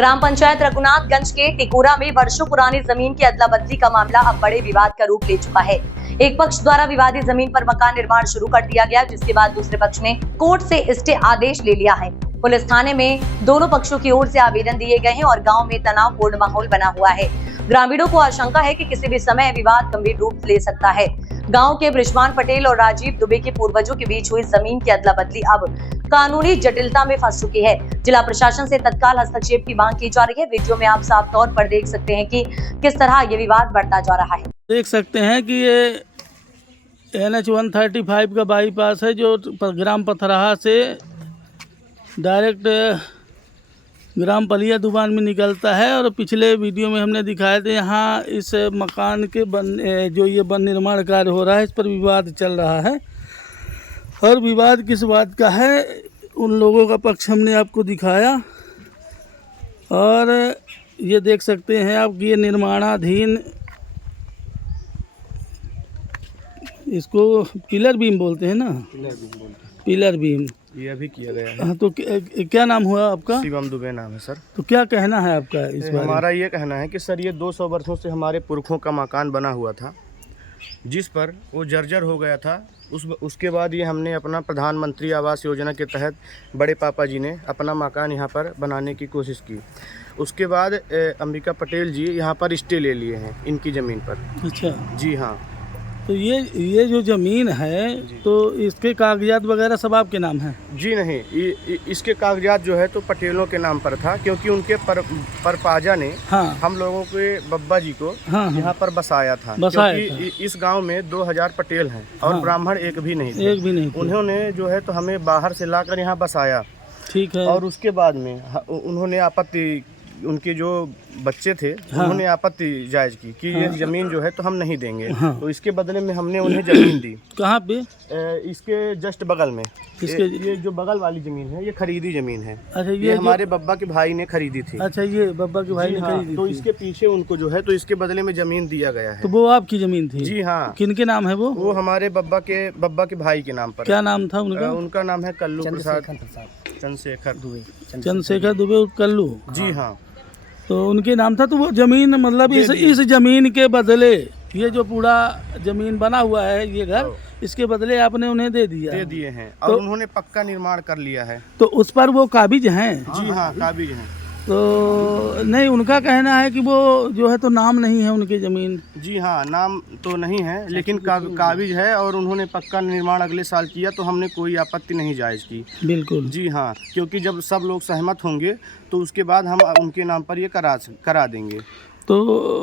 ग्राम पंचायत रघुनाथगंज के टिकोरा में वर्षों पुरानी जमीन की अदला बदली का मामला अब बड़े विवाद का रूप ले चुका है। एक पक्ष द्वारा विवादित जमीन पर मकान निर्माण शुरू कर दिया गया, जिसके बाद दूसरे पक्ष ने कोर्ट से स्टे आदेश ले लिया है। पुलिस थाने में दोनों पक्षों की ओर से आवेदन दिए गए हैं और गांव में तनावपूर्ण माहौल बना हुआ है। ग्रामीणों को आशंका है कि किसी भी समय विवाद गंभीर रूप ले सकता है। गांव के बृजमान पटेल और राजीव दुबे के पूर्वजों के बीच हुई जमीन की अदला बदली अब कानूनी जटिलता में फंस चुकी है। जिला प्रशासन से तत्काल हस्तक्षेप की मांग की जा रही है। वीडियो में आप साफ तौर पर देख सकते हैं कि किस तरह ये विवाद बढ़ता जा रहा है। देख सकते हैं कि ये NH 135 का बाईपास है जो ग्राम पथराहा से डायरेक्ट ग्राम पलिया दुबान में निकलता है। और पिछले वीडियो में हमने दिखाए थे यहाँ इस मकान के जो ये निर्माण कार्य हो रहा है, इस पर विवाद चल रहा है। और विवाद किस बात का है, उन लोगों का पक्ष हमने आपको दिखाया। और ये देख सकते हैं आप कि ये निर्माणाधीन, इसको पिलर बीम बोलते हैं ना, पिलर बीम ये अभी किया गया है। हाँ, तो क्या नाम हुआ आपका? शिवम दुबे नाम है सर। तो क्या कहना है आपका इस बारे में? हमारा ये कहना है कि सर ये 200 वर्षों से हमारे पुरखों का मकान बना हुआ था, जिस पर वो जर्जर हो गया था। उसके बाद ये हमने अपना प्रधानमंत्री आवास योजना के तहत बड़े पापा जी ने अपना मकान यहाँ पर बनाने की कोशिश की। उसके बाद अंबिका पटेल जी यहाँ पर स्टे ले लिए हैं इनकी ज़मीन पर। अच्छा जी हाँ। तो ये जो ज़मीन है तो इसके कागजात वगैरह सब आपके नाम हैं? जी नहीं, इसके कागजात जो है तो पटेलों के नाम पर था, क्योंकि उनके परपाजा ने हम लोगों के बब्बा जी को यहाँ पर बसाया था। क्योंकि इस गांव में 2000 पटेल हैं और ब्राह्मण एक भी नहीं थे। उन्होंने जो है तो हमें बाहर से लाकर यहाँ बसाया। ठीक है। और उसके बाद में उन्होंने आपत्ति, उनके जो बच्चे थे उन्होंने आपत्ति जायज की कि ये ज़मीन जो है तो हम नहीं देंगे। तो इसके बदले में हमने उन्हें ज़मीन दी। कहाँ पे? इसके जस्ट बगल में। ये जो बगल वाली ज़मीन है ये खरीदी ज़मीन है। अच्छा, ये हमारे बब्बा के भाई ने खरीदी थी। अच्छा, ये बब्बा के भाई ने खरीदी तो इसके पीछे उनको जो है तो इसके बदले में ज़मीन दिया गया है। तो वो आपकी ज़मीन थी? जी हाँ। किनके नाम है वो? हमारे बब्बा के भाई के नाम पर। क्या नाम था उनका? उनका नाम है कल्लू प्रसाद, चंद्रशेखर दुबे कल्लू। जी हाँ। तो उनके नाम था। तो वो ज़मीन मतलब इस ज़मीन के बदले ये जो पूरा ज़मीन बना हुआ है ये घर, इसके बदले आपने उन्हें दे दिए हैं। और उन्होंने पक्का निर्माण कर लिया है। तो उस पर वो काबिज हैं? जी हाँ, काबिज हैं। तो नहीं, उनका कहना है कि वो जो है तो नाम नहीं है उनकी ज़मीन। जी हाँ, नाम तो नहीं है लेकिन काबिज है और उन्होंने पक्का निर्माण अगले साल किया, तो हमने कोई आपत्ति नहीं जायज़ की। बिल्कुल। जी हाँ, क्योंकि जब सब लोग सहमत होंगे तो उसके बाद हम उनके नाम पर ये करा देंगे। तो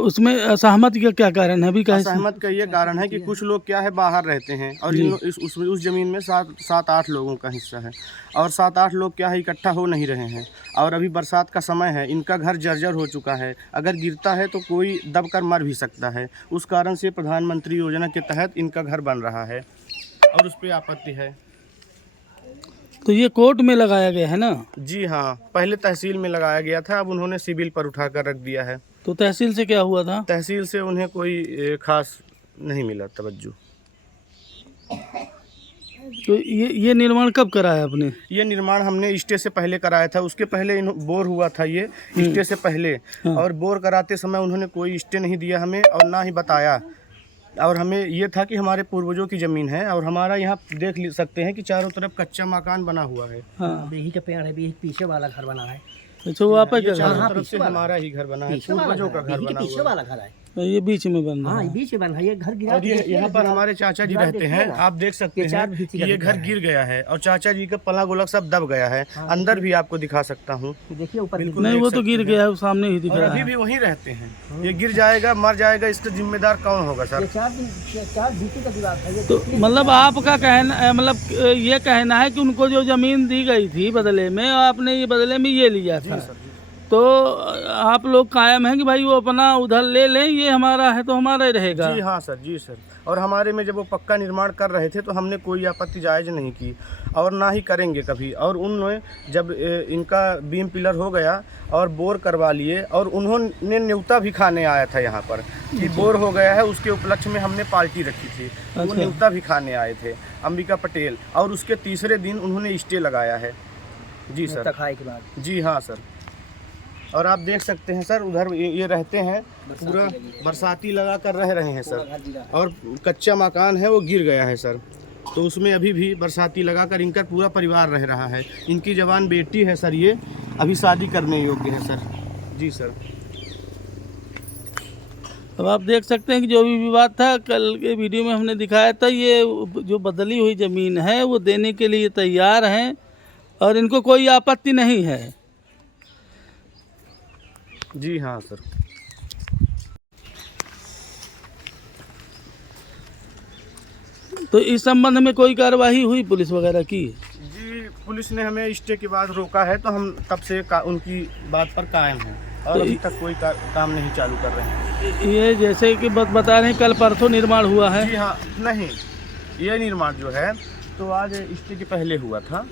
उसमें असहमत का क्या कारण है? अभी का असहमत का ये कारण है कि कुछ लोग क्या है बाहर रहते हैं और उस ज़मीन में 7-8 लोगों का हिस्सा है और 7-8 लोग क्या है इकट्ठा हो नहीं रहे हैं। और अभी बरसात का समय है, इनका घर जर्जर हो चुका है, अगर गिरता है तो कोई दबकर मर भी सकता है। उस कारण से प्रधानमंत्री योजना के तहत इनका घर बन रहा है और उस पर आपत्ति है। तो ये कोर्ट में लगाया गया है ना? जी हाँ, पहले तहसील में लगाया गया था, अब उन्होंने सिविल पर उठा कर रख दिया है। तो तहसील से क्या हुआ था? तहसील से उन्हें कोई खास नहीं मिला तवज्जो। तो ये निर्माण कब कराया आपने? ये निर्माण हमने स्टे से पहले कराया था। उसके पहले बोर हुआ था ये स्टे से पहले। और बोर कराते समय उन्होंने कोई स्टे नहीं दिया हमें और ना ही बताया। और हमें ये था कि हमारे पूर्वजों की ज़मीन है और हमारा यहाँ देख सकते हैं कि चारों तरफ कच्चा मकान बना हुआ है। हाँ, यही का पेड़ है, पीछे वाला घर बना है। अच्छा, वो आप चारों तरफ से हमारा ही घर बना है, पूर्वजों का घर बना पीछे वाला घर है। ये बीच में बन रहा है। हाँ, बीच में बन रहा है। ये घर गिरा। और ये यहाँ पर हमारे चाचा जी रहते हैं, आप देख सकते हैं कि ये घर गिर गया है और चाचा जी का पला गोलक सब दब गया है। अंदर भी आपको दिखा सकता हूँ, देखिए ऊपर। नहीं, वो तो गिर गया है, सामने ही दिख रहा है। अभी भी वहीं रहते हैं। ये गिर जाएगा, मर जाएगा, इसका जिम्मेदार कौन होगा सर? 4 बीसी का दीवार था। तो मतलब आपका कहना, मतलब ये कहना है कि उनको जो ज़मीन दी गई थी बदले में, आपने ये बदले में ये लिया था। तो आप लोग कायम हैं कि भाई वो अपना उधर ले लें, ये हमारा है तो हमारा ही रहेगा? जी हाँ सर, जी सर। और हमारे में जब वो पक्का निर्माण कर रहे थे तो हमने कोई आपत्ति जायज़ नहीं की और ना ही करेंगे कभी। और उन्होंने जब इनका बीम पिलर हो गया और बोर करवा लिए और उन्होंने न्योता भी खाने आया था यहाँ पर कि बोर हो गया है, उसके उपलक्ष्य में हमने पार्टी रखी थी। वो न्योता भी खाने आए थे अंबिका पटेल, और उसके तीसरे दिन उन्होंने स्टे लगाया है। जी सर, खाए के बाद। जी हाँ सर। और आप देख सकते हैं सर, उधर ये रहते हैं, पूरा बरसाती लगा कर रह रहे हैं सर, और कच्चा मकान है वो गिर गया है सर, तो उसमें अभी भी बरसाती लगा कर इनका पूरा परिवार रह रहा है। इनकी जवान बेटी है सर, ये अभी शादी करने योग्य है सर। जी सर। अब आप देख सकते हैं कि जो भी विवाद था कल के वीडियो में हमने दिखाया था, ये जो बदली हुई ज़मीन है वो देने के लिए तैयार हैं और इनको कोई आपत्ति नहीं है। जी हाँ सर। तो इस संबंध में कोई कार्रवाई हुई पुलिस वगैरह की? जी, पुलिस ने हमें स्टे के बाद रोका है, तो हम तब से उनकी बात पर कायम हैं और तो अभी तक कोई काम नहीं चालू कर रहे हैं। ये जैसे कि बता रहे हैं कल परसों निर्माण हुआ है। जी हाँ, नहीं, ये निर्माण जो है तो आज स्टे के पहले हुआ था,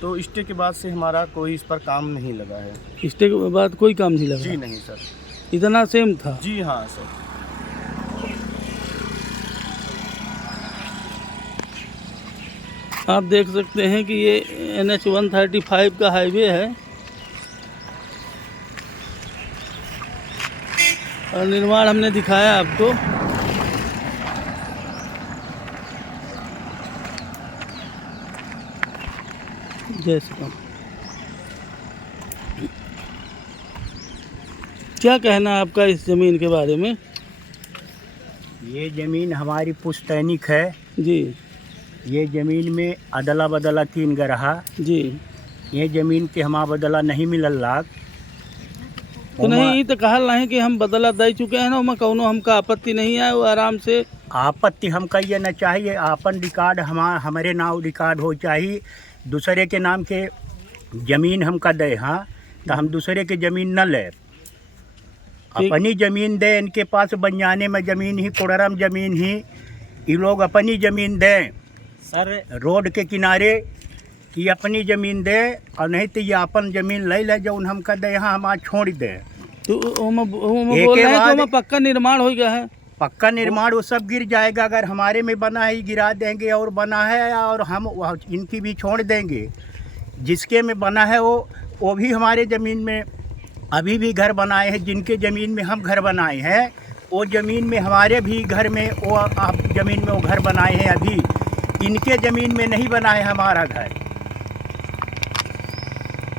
तो स्टे के बाद से हमारा कोई इस पर काम नहीं लगा है। स्टे के बाद कोई काम नहीं लगा? जी नहीं सर। इतना सेम था? जी हाँ सर। आप देख सकते हैं कि ये NH 135 का हाईवे है और निर्माण हमने दिखाया आपको। जय श्री राम। क्या कहना है आपका इस ज़मीन के बारे में? ये ज़मीन हमारी पुश्तैनिक है जी। ये ज़मीन में अदला बदला 3 गरहा जी। ये ज़मीन के हमा बदला नहीं मिलल लाग। तो नहीं तो कहल नहीं कि हम बदला दे चुके हैं ना, उसमें कौनो हमका आपत्ति नहीं है, वो आराम से। आपत्ति हमका ये न चाहिए, आपन रिकॉर्ड हमारे नाम रिकॉर्ड हो चाहिए। दूसरे के नाम के ज़मीन हमका दे, हाँ, तो हम दूसरे के ज़मीन न ले, अपनी ज़मीन दे। इनके पास बंजाने में ज़मीन ही, कोडरम ज़मीन ही, ये लोग अपनी ज़मीन दें सर, रोड के किनारे कि अपनी ज़मीन दे, और नहीं तो ये अपन ज़मीन ले जो हमका दे, यहाँ हम आज छोड़ दे। तो बोल रहे हैं कि पक्का निर्माण हो गया है? पक्का निर्माण वो सब गिर जाएगा, अगर हमारे में बना है गिरा देंगे, और बना है और हम इनकी भी छोड़ देंगे। जिसके में बना है वो भी हमारे ज़मीन में अभी भी घर बनाए हैं, जिनके ज़मीन में हम घर बनाए हैं वो ज़मीन में हमारे भी घर में वो आप ज़मीन में वो घर बनाए हैं, अभी इनके ज़मीन में नहीं बना है हमारा घर।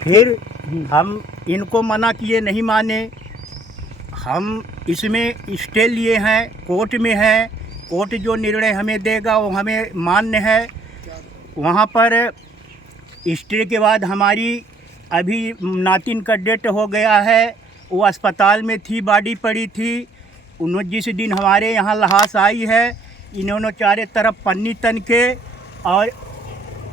फिर हम इनको मना किए, नहीं माने, हम इसमें स्टे लिए हैं, कोर्ट में है, कोर्ट जो निर्णय हमें देगा वो हमें मान्य है। वहाँ पर स्टे के बाद हमारी अभी नातिन का डेथ हो गया है, वो अस्पताल में थी, बॉडी पड़ी थी। उन्होंने जिस दिन हमारे यहाँ लाश आई है, इन्होंने चारों तरफ पन्नी तन के, और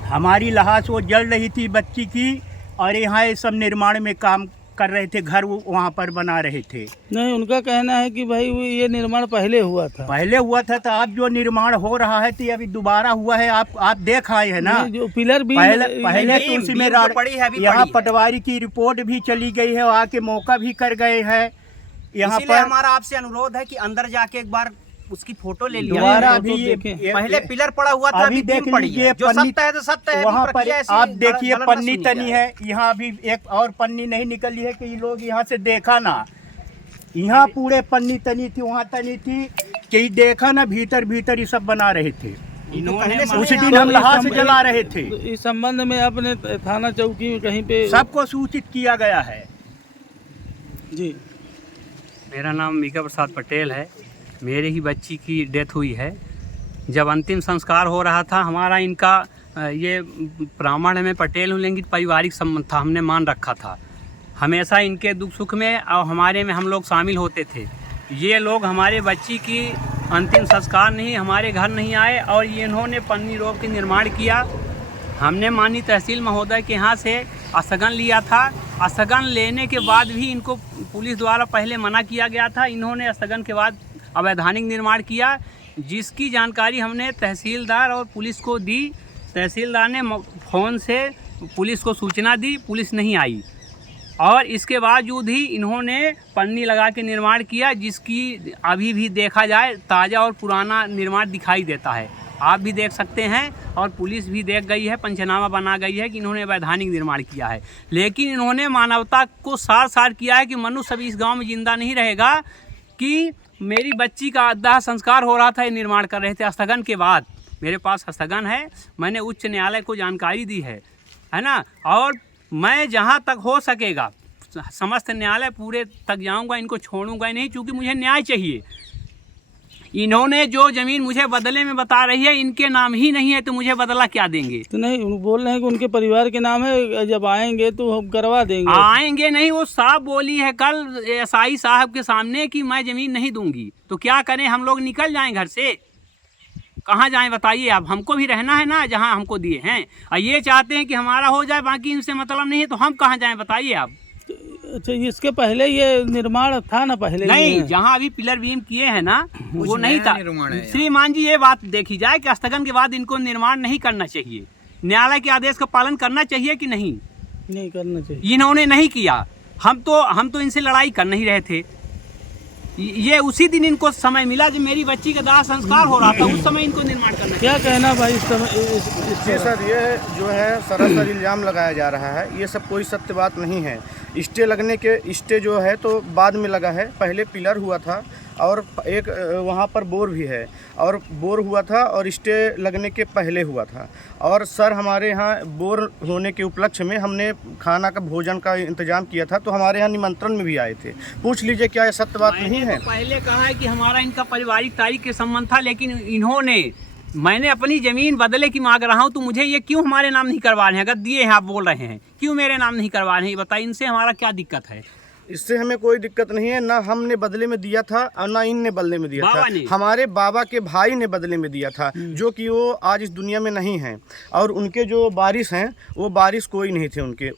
हमारी लाश वो जल रही थी बच्ची की, और यहाँ ये सब निर्माण में काम कर रहे थे, घर वो वहाँ पर बना रहे थे। नहीं, उनका कहना है कि भाई ये निर्माण पहले हुआ था। पहले हुआ था, तो अब जो निर्माण हो रहा है तो ये अभी दोबारा हुआ है। आप देख आए हैं ना, जो पिलर भी पहले तो उसमें यहाँ पटवारी की रिपोर्ट भी चली गई है, आके मौका भी कर गए हैं यहाँ पर। हमारा आपसे अनुरोध है कि अंदर जाके एक बार उसकी फोटो ले लिया। दोबारा अभी पहले पिलर पड़ा हुआ था, अभी देख पड़ी है। जो सत्य है तो सत्य है। वहाँ पर आप देखिए पन्नी तनी है, यहाँ अभी एक और पन्नी नहीं निकली है कि ये लोग यहाँ से देखा ना, यहाँ पूरे पन्नी तनी थी, वहाँ तनी थी कि देखा ना, भीतर भीतर ये सब बना रहे थे। उस दिन हम लाश जला रहे थे। इस संबंध में आपने थाना चौकी कहीं पे सबको सूचित किया गया है। जी। मेरा नाम मीका प्रसाद पटेल है। मेरे ही बच्ची की डेथ हुई है। जब अंतिम संस्कार हो रहा था, हमारा इनका ये ब्राह्मण में पटेल हूँ, लेकिन पारिवारिक संबंध था, हमने मान रखा था। हमेशा इनके दुख सुख में और हमारे में हम लोग शामिल होते थे। ये लोग हमारे बच्ची की अंतिम संस्कार नहीं, हमारे घर नहीं आए, और ये इन्होंने पन्नी रोक के निर्माण किया। हमने माननीय तहसील महोदय के यहाँ से स्थगन लिया था। स्थगन लेने के बाद भी इनको पुलिस द्वारा पहले मना किया गया था। इन्होंने स्थगन के बाद अवैधानिक निर्माण किया, जिसकी जानकारी हमने तहसीलदार और पुलिस को दी। तहसीलदार ने फ़ोन से पुलिस को सूचना दी, पुलिस नहीं आई, और इसके बावजूद ही इन्होंने पन्नी लगा के निर्माण किया, जिसकी अभी भी देखा जाए ताज़ा और पुराना निर्माण दिखाई देता है। आप भी देख सकते हैं और पुलिस भी देख गई है, पंचनामा बना गई है कि इन्होंने वैधानिक निर्माण किया है। लेकिन इन्होंने मानवता को सार सार किया है कि मनुष्य अभी इस गांव में जिंदा नहीं रहेगा। कि मेरी बच्ची का अदाह संस्कार हो रहा था, ये निर्माण कर रहे थे स्थगन के बाद। मेरे पास स्थगन है, मैंने उच्च न्यायालय को जानकारी दी है ना। और मैं जहाँ तक हो सकेगा समस्त न्यायालय पूरे तक जाऊँगा, इनको छोड़ूंगा नहीं, क्योंकि मुझे न्याय चाहिए। इन्होंने जो ज़मीन मुझे बदले में बता रही है, इनके नाम ही नहीं है, तो मुझे बदला क्या देंगे? तो नहीं बोल रहे हैं कि उनके परिवार के नाम है, जब आएंगे तो हम करवा देंगे। आएंगे नहीं, वो साहब बोली है कल एसआई साहब के सामने कि मैं ज़मीन नहीं दूंगी। तो क्या करें, हम लोग निकल जाएं घर से? कहाँ जाएं बताइए आप? हमको भी रहना है ना जहाँ हमको दिए हैं। और ये चाहते हैं कि हमारा हो जाए, बाकी इनसे मतलब नहीं है, तो हम कहाँ जाएं बताइए आप? अच्छा, इसके पहले ये निर्माण था ना? पहले नहीं, जहाँ अभी पिलर बीम किए हैं ना, वो नहीं था। श्रीमान जी, ये बात देखी जाए कि स्थगन के बाद इनको निर्माण नहीं करना चाहिए। न्यायालय के आदेश का पालन करना चाहिए कि नहीं? नहीं करना चाहिए। इन्होंने नहीं किया। हम तो इनसे लड़ाई कर नहीं रहे थे। ये उसी दिन इनको समय मिला जब मेरी बच्ची का दाह संस्कार हो रहा था, उस समय इनको निर्माण करना। क्या कहना भाई इस समय? जी सर, ये जो है सरासर इल्ज़ाम लगाया जा रहा है, ये सब कोई सत्य बात नहीं है। स्टे लगने के स्टे जो है तो बाद में लगा है, पहले पिलर हुआ था और एक वहाँ पर बोर भी है, और बोर हुआ था और स्टे लगने के पहले हुआ था। और सर हमारे यहाँ बोर होने के उपलक्ष्य में हमने खाना का भोजन का इंतजाम किया था, तो हमारे यहाँ निमंत्रण में भी आए थे। पूछ लीजिए क्या ये सत्य बात नहीं है? तो पहले कहा है कि हमारा इनका पारिवारिक तारीख के संबंध था, लेकिन इन्होंने, मैंने अपनी ज़मीन बदले की मांग रहा हूँ, तो मुझे ये क्यों हमारे नाम नहीं करवा रहे हैं? अगर दिए हैं, आप बोल रहे हैं, क्यों मेरे नाम नहीं करवा रहे हैं? बताइए, इनसे हमारा क्या दिक्कत है? इससे हमें कोई दिक्कत नहीं है, ना हमने बदले में दिया था और ना इनने बदले में दिया था। हमारे बाबा के भाई ने बदले में दिया था, जो कि वो आज इस दुनिया में नहीं हैं। और उनके जो वारिस हैं, वो वारिस कोई नहीं थे उनके,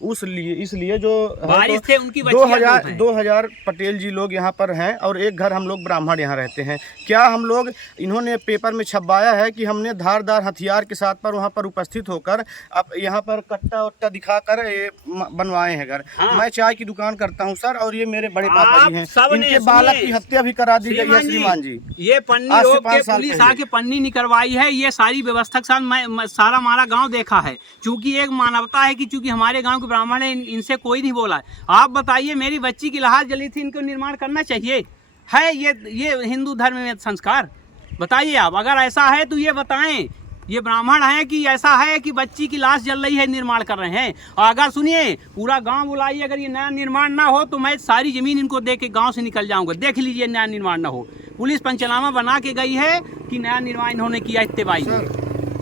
इसलिए जो वारिस थे उनकी 2000 पटेल जी लोग यहाँ पर हैं, और एक घर हम लोग ब्राह्मण यहाँ रहते हैं। क्या हम लोग, इन्होंने पेपर में छपवाया है कि हमने धारदार हथियार के साथ पर वहाँ पर उपस्थित होकर अब यहाँ पर कट्टा वट्टा दिखाकर बनवाए हैं घर। मैं चाय की दुकान करता हूँ सर, और ये मेरे बड़े पापा जी हैं, इनके बालक की हत्या भी करा दी गई है श्रीमान जी। ये पन्नी रोक के पुलिस आके पन्नी निकलवाई है। ये सारी व्यवस्था के साथ मैं सारा हमारा गांव देखा है, क्योंकि एक मानवता है कि चूंकि हमारे गांव के ब्राह्मण है, इनसे कोई नहीं बोला है। आप बताइए, मेरी बच्ची की लाश जली थी, इनको निर्माण करना चाहिए है? ये हिंदू धर्म में संस्कार? बताइए आप, अगर ऐसा है तो ये बताएं। ये ब्राह्मण है कि ऐसा है कि बच्ची की लाश जल रही है, निर्माण कर रहे हैं? और अगर सुनिए, पूरा गांव बुलाइए, अगर ये नया निर्माण ना हो तो मैं सारी जमीन इनको दे के गाँव से निकल जाऊंगा। देख लीजिए, नया निर्माण ना हो। पुलिस पंचनामा बना के गई है कि नया निर्माण इन्होंने किया इत्तेबाई।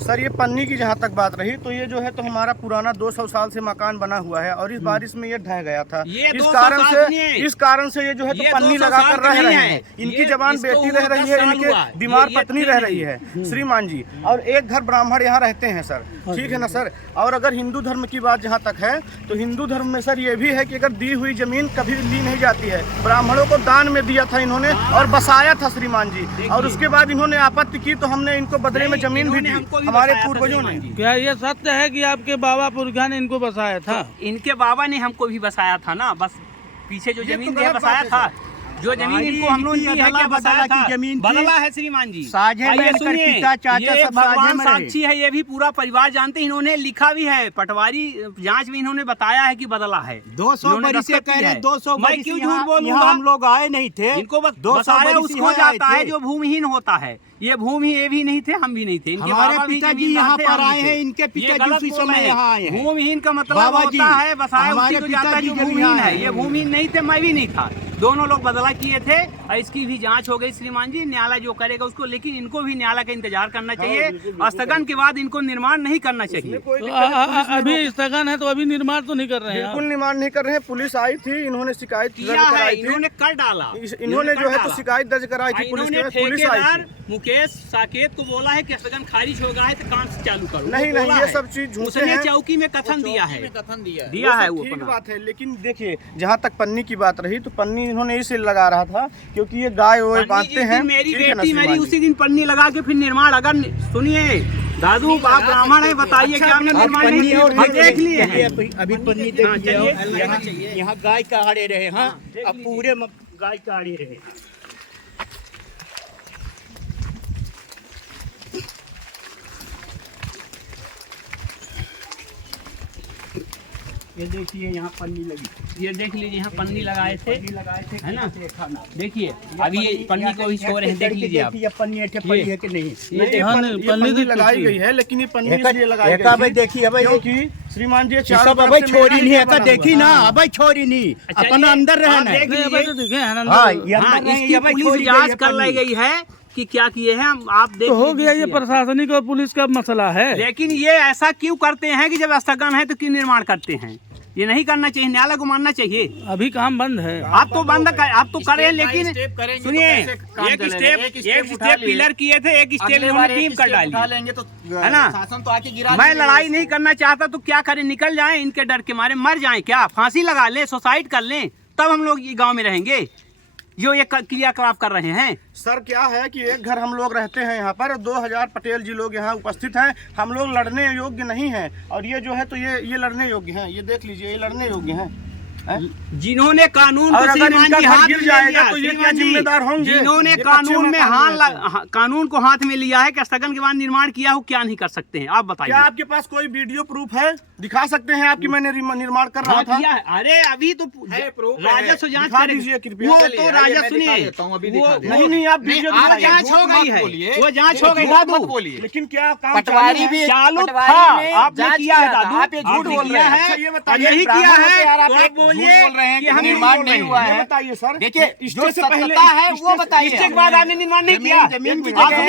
सर, ये पन्नी की जहाँ तक बात रही, तो ये जो है तो हमारा पुराना 200 साल से मकान बना हुआ है, और इस बारिश में ये ढह गया था। इस कारण से ये जो है तो पन्नी लगा कर रह रहे हैं। इनकी जवान बेटी रह रही है, इनके बीमार पत्नी रह रही है श्रीमान जी, और एक घर ब्राह्मण यहाँ रहते हैं सर, ठीक है ना सर। और अगर हिंदू धर्म की बात जहाँ तक है, तो हिंदू धर्म में सर ये भी है कि अगर दी हुई जमीन कभी ली नहीं जाती है। ब्राह्मणों को दान में दिया था इन्होंने और बसाया था श्रीमान जी, और उसके बाद इन्होंने आपत्ति की तो हमने इनको बदले में जमीन भी दी हमारे पूर्वजों ने। क्या ये सत्य है कि आपके बाबा पुरखा ने इनको बसाया था? इनके बाबा ने हमको भी बसाया था ना, बस पीछे जो जमीन दिया बसाया था। जो जमीन इनको हम लोग दी है, क्या बदला था? बदला है श्रीमान जी। ये भगवान साक्षी है, ये भी पूरा परिवार जानते हैं। इन्होंने लिखा भी है, पटवारी जांच में इन्होंने बताया है कि बदला है। 200 बरस से कह रहे हैं, 200 मैं क्यों झूठ बोलूंगा? हम लोग आए नहीं थे। इनको बसाया उसको जाता है जो भूमिहीन होता है। ये भूमि ये भी नहीं थे, हम भी नहीं थे। हमारे पिताजी यहाँ पर आए हैं, इनके पिताजी उसी समय यहाँ आए हैं। भूमिहीन का मतलब होता है बसाया उसी को जाता है जो भूमिहीन है। ये भूमिहीन नहीं थे, मैं भी नहीं था, दोनों लोग बदला किए थे। और इसकी भी जांच हो गई श्रीमान जी, न्यायालय जो करेगा उसको। लेकिन इनको भी न्यायालय का इंतजार करना चाहिए। स्थगन के बाद इनको निर्माण नहीं करना चाहिए। अभी स्थगन है तो अभी निर्माण तो नहीं कर रहे हैं? बिल्कुल निर्माण नहीं कर रहे हैं। पुलिस आई थी, इन्होंने शिकायत किया है, इन्होंने कर डाला। इन्होंने जो है तो शिकायत दर्ज कराई थी पुलिस में। पुलिस आई थी, मुकेश साकेत को बोला है कि स्थगन खारिज हो गया है तो काम चालू करो। नहीं, ये सब चीज झूठे हैं। चौकी में कथन दिया है, वो ठीक बात है। लेकिन देखिए, जहाँ तक पन्नी की बात रही, तो पन्नी इन्होंने इसे लगा रहा था क्योंकि ये गाय वो बांधते हैं। मेरी बेटी मेरी उसी दिन पन्नी लगा के फिर निर्माण। अगर सुनिए दादू, आप ब्राह्मण है, बताइए क्या हमने निर्माण नहीं किया? हम देख लिए हैं। अभी पन्नी देखिए, यहाँ गाय का आड़े रहे। हाँ, अब पूरे गाय का आड़े रहे। ये देखिए यहाँ पन्नी लगी, ये देख लीजिए यहाँ पन्नी लगाए थे, है ना? देखा ना, देखिए अभी ये पन्नी को भी छोड़ रहे हैं, देख लीजिए आप। ये पन्नी ऐसे पड़ी है कि नहीं? ये पन्नी लगाई गई है, लेकिन ये पन्नी इसलिए लगाई गई भाई देखिए भाई, क्योंकि श्रीमान जी सब अबे छोरी नहीं है, देखी ना अबे छोरी नहीं, अपना अंदर रहना है। इसकी पुलिस जांच कर ली गई है कि क्या किए हैं आप देख। तो हो गया, ये प्रशासनिक और पुलिस का मसला है। लेकिन ये ऐसा क्यों करते हैं कि जब स्थगन है तो क्यों निर्माण करते हैं? ये नहीं करना चाहिए, न्यायालय को मानना चाहिए। अभी काम बंद है, आप तो बंद आप तो करें, लेकिन सुनिए, एक स्टेप पिलर किए थे, एक स्टेप टीम कर डाली, है ना? मैं लड़ाई नहीं करना चाहता, तो क्या करें, निकल जाएं इनके डर के मारे, मर जाएं क्या, फांसी लगा लें, सुसाइड कर लें, तब हम लोग ये गाँव में रहेंगे जो ये क्रियाकलाप कर रहे हैं। सर क्या है कि एक घर हम लोग रहते हैं यहाँ पर, 2000 पटेल जी लोग यहाँ उपस्थित हैं, हम लोग लड़ने योग्य नहीं हैं, और ये जो है तो ये लड़ने योग्य हैं, ये देख लीजिए, ये लड़ने योग्य हैं। जिन्होंने कानून और अगर इनका घर गिर जाएगा तो ये क्या जिम्मेदार होंगे? जिन्होंने कानून में कानून को हाथ में लिया है कि स्थगन के बाद निर्माण किया हो, क्या नहीं कर सकते हैं आप बताइए? क्या आपके पास कोई वीडियो प्रूफ है? दिखा सकते हैं आपकी मैंने निर्माण कर रहा था? अरे अभी तो राजस्व जांच कर दीजिए कृपया। वो तो राजस्व सुनिए, नहीं आप वीडियो जांच हो गई है, वो जांच हो गई दादू, लेकिन क्या काम पटवारी भी चालू था, आपने किया है दादू, आप ये झूठ बोल रहे हैं, यही किया है, तो आप बोलिए बोल रहे हैं कि हम निर्माण नहीं हुआ है। बताइए सर, देखिए जो इससे पहले सत्यता है वो बताइए। इसके बाद आपने निर्माण नहीं किया, जमीन की आपने जगह